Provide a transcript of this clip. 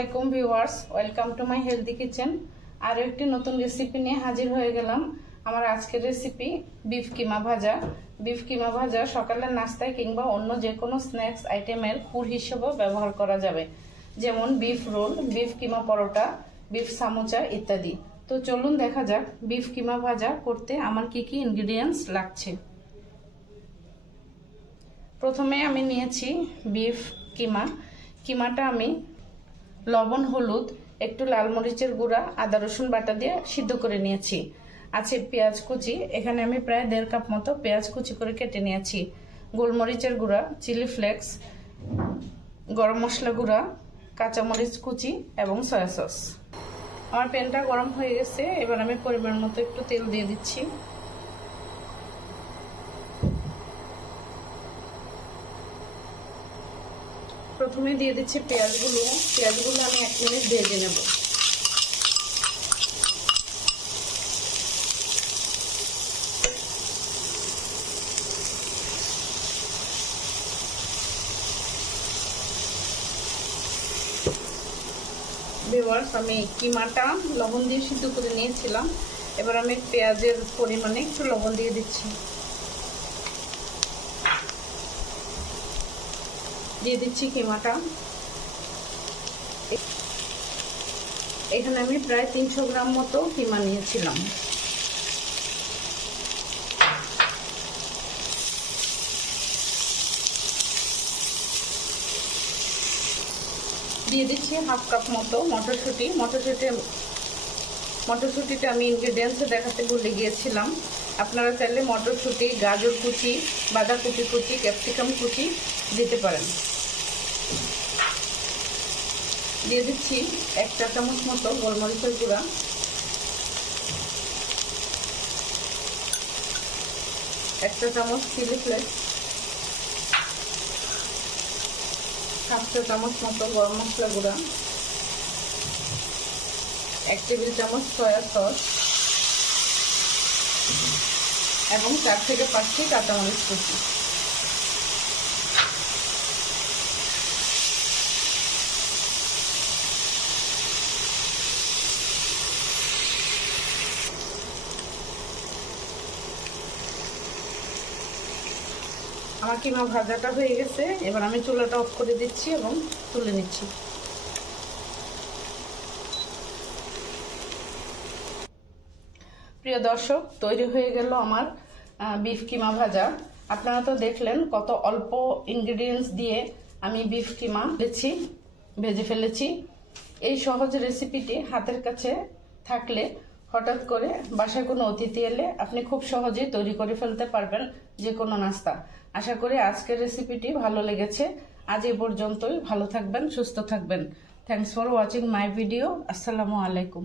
আলাইকুম viewers, welcome to my healthy kitchen. আরও একটি নতুন রেসিপি নিয়ে হাজির হয়ে গেলাম। আমার আজকের রেসিপি বিফ কিমা ভাজা। বিফ কিমা ভাজা সকালের নাস্তায় কিংবা অন্য যে কোনো স্ন্যাক্স আইটেমের পুর হিসেবেও ব্যবহার করা যাবে, যেমন বিফ রোল, বিফ কিমা পরোটা, বিফ সামোচা ইত্যাদি। তো চলুন দেখা যাক বিফ কিমা ভাজা করতে আমার কি কি ইনগ্রিডিয়েন্টস লাগছে। প্রথমে আমি নিয়েছি বিফ কিমা। কিমাটা আমি লবণ, হলুদ, একটু লাল মরিচের গুঁড়া, আদা রসুন বাটা দিয়ে সিদ্ধ করে নিয়েছি। আছে পেঁয়াজ কুচি, এখানে আমি প্রায় 1.5 কাপ মতো পেঁয়াজ কুচি করে কেটে নিয়েছি। গোলমরিচের গুঁড়া, চিলি ফ্লেক্স, গরম মশলা গুঁড়া, কাঁচামরিচ কুচি এবং সয়া সস। আমার প্যানটা গরম হয়ে গেছে, এবার আমি পরিমাণ মতো একটু তেল দিয়ে দিচ্ছি। প্রথমে দিয়ে দিচ্ছি পেঁয়াজগুলো আমি 1 মিনিট ভেজে নেব। ভিউয়ার্স, আমি কিমাটা লবণ দিয়ে সিদ্ধ করে নিয়েছিলাম। এবার আমি পেঁয়াজের পরিমাণে একটু লবণ দিয়ে দিচ্ছি। দিয়ে দিচ্ছি কিমাটা। এখানে আমি প্রায় 300 গ্রাম মতো কিমা নিয়েছিলাম। দিয়ে দিচ্ছি 1/2 কাপ মতো মটরশুঁটি। মটরশুঁটিটা আমি ইনগ্রিডিয়েন্টসে দেখাতে ভুলে গিয়েছিলাম। আপনারা চাইলে মটরশুঁটি, গাজর কুচি, বাঁধাকপি কুচি, ক্যাপসিকাম কুচি দিতে পারেন। দিয়ে দিচ্ছি 1 চা চামচ মতো গোলমরিচের গুঁড়া, 1 চা চামচ চিলি ফ্লেক্স, 1/2 চা চামচ মতো গরম মশলা গুঁড়া, 1 টেবিল চামচ সয়া সস এবং 4 থেকে 5টি কাঁচামরিচ কুচি। আমার কিমা ভাজাটা হয়ে গেছে, এবার আমি চুলাটা অফ করে দিচ্ছি এবং তুলে নিচ্ছি। প্রিয় দর্শক, তৈরি হয়ে গেল আমার বিফ কিমা ভাজা। আপনারা তো দেখলেন কত অল্প ইনগ্রিডিয়েন্টস দিয়ে আমি বিফ কিমা ভেজে ফেলেছি। এই সহজ রেসিপিটি হাতের কাছে থাকলে হঠাৎ করে বাসায় কোনো অতিথি এলে আপনি খুব সহজেই তৈরি করে ফেলতে পারবেন যে কোনো নাস্তা। আশা করি আজকের রেসিপিটি ভালো লেগেছে। আজ এই পর্যন্তই। ভালো থাকবেন, সুস্থ থাকবেন। Thanks for watching my video. আসসালামু আলাইকুম।